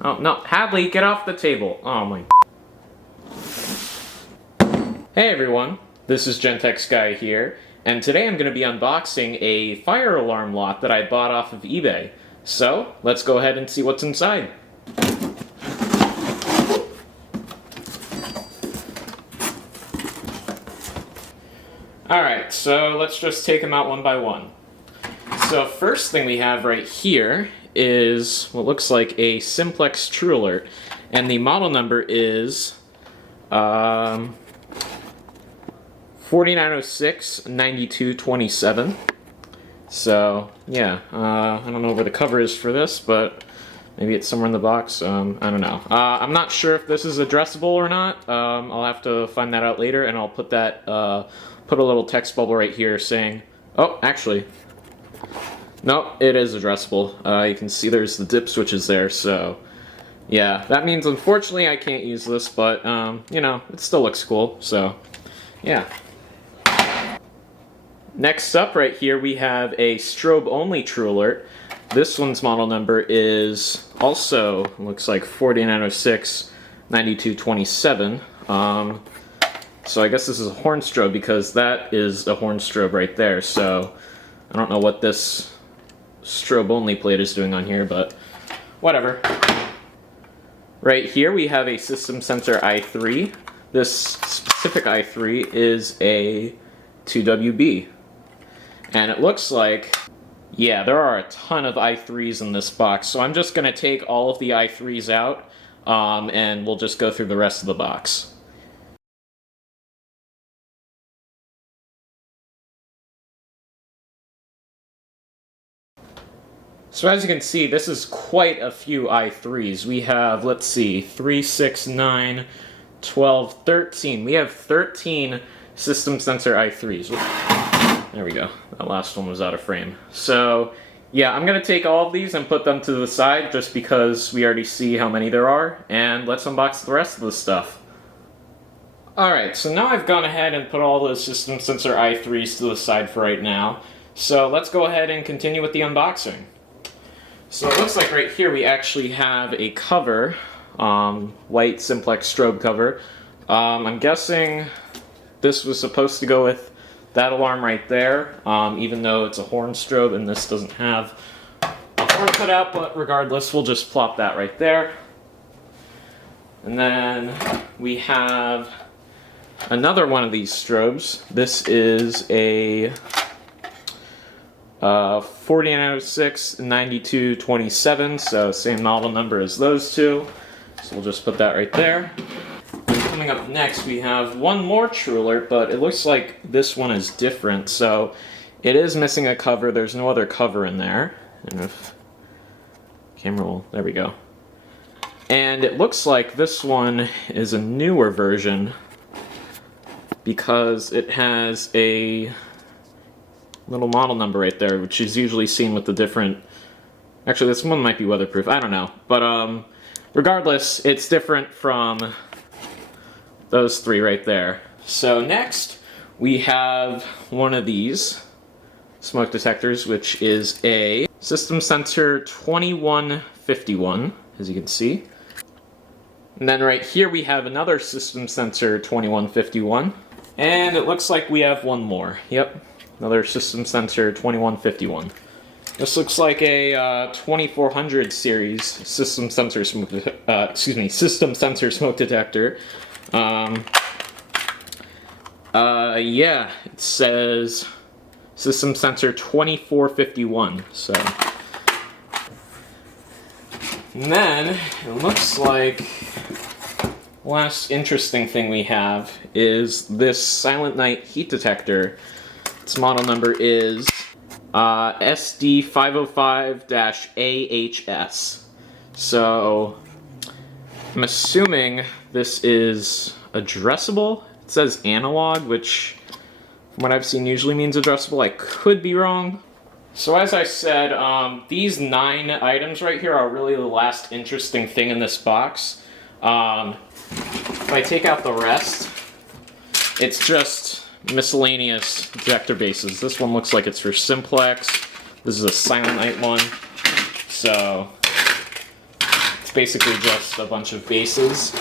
Oh, no. Hadley, get off the table. Oh, my... Hey, everyone. This is Gentex Guy here, and today I'm going to be unboxing a fire alarm lot that I bought off of eBay. So, let's go ahead and see what's inside. Alright, so let's just take them out one by one. So first thing we have right here is what looks like a Simplex TrueAlert, and the model number is 4906-9227. So yeah, I don't know where the cover is for this, but maybe it's somewhere in the box. I don't know. I'm not sure if this is addressable or not. I'll have to find that out later, and I'll put that put a little text bubble right here saying, oh, actually, no, it is addressable. You can see there's the dip switches there, so yeah, that means unfortunately I can't use this, but you know, it still looks cool, so yeah. Next up right here we have a strobe-only TrueAlert. This one's model number is also, looks like 4906-9227. So I guess this is a horn strobe because that is a horn strobe right there, so I don't know what this strobe-only plate is doing on here, but whatever. Right here we have a system sensor i3. This specific i3 is a 2WB. And it looks like, yeah, there are a ton of i3s in this box, so I'm just going to take all of the i3s out, and we'll just go through the rest of the box. So as you can see, this is quite a few i3s. We have, let's see, 3, 6, 9, 12, 13. We have 13 system sensor i3s. There we go. That last one was out of frame. So, yeah, I'm going to take all of these and put them to the side just because we already see how many there are, and let's unbox the rest of the stuff. Alright, so now I've gone ahead and put all the system sensor i3s to the side for right now. So let's go ahead and continue with the unboxing. So it looks like right here we actually have a cover, white Simplex strobe cover. I'm guessing this was supposed to go with that alarm right there, even though it's a horn strobe and this doesn't have a horn cut out, but regardless, we'll just plop that right there. And then we have another one of these strobes. This is a 4906-9227, so same model number as those two. So we'll just put that right there. And coming up next, we have one more TrueAlert, but it looks like this one is different. So it is missing a cover. There's no other cover in there. And if camera will, there we go. And it looks like this one is a newer version because it has a little model number right there, which is usually seen with the different... Actually, this one might be weatherproof. I don't know. But regardless, it's different from those three right there. So next, we have one of these smoke detectors, which is a system sensor 2151, as you can see. And then right here we have another system sensor 2151. And it looks like we have one more. Yep. Another system sensor 2151. This looks like a 2400 series system sensor smoke system sensor smoke detector. Yeah, it says system sensor 2451. So, and then it looks like last interesting thing we have is this Silent Night heat detector. Its model number is SD505-AHS. So I'm assuming this is addressable. It says analog, which from what I've seen usually means addressable. I could be wrong. So as I said, these 9 items right here are really the last interesting thing in this box. If I take out the rest, it's just miscellaneous detector bases. This one looks like it's for Simplex. This is a Silent Night one. So It's basically just a bunch of bases.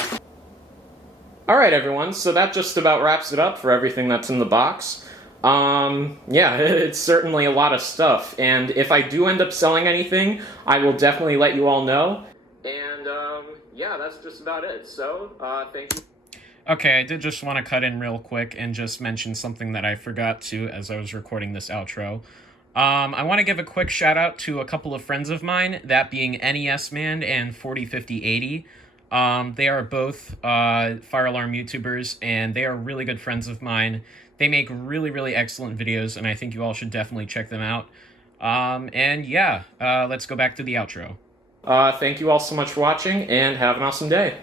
Alright everyone, so that just about wraps it up for everything that's in the box. Yeah, it's certainly a lot of stuff, and if I do end up selling anything, I will definitely let you all know. And, yeah, that's just about it. So, thank you. Okay, I did just want to cut in real quick and just mention something that I forgot to as I was recording this outro. I want to give a quick shout out to a couple of friends of mine, that being NESman and 405080. They are both fire alarm YouTubers, and they are really good friends of mine. They make really, really excellent videos, and I think you all should definitely check them out. And yeah, let's go back to the outro. Thank you all so much for watching, and have an awesome day.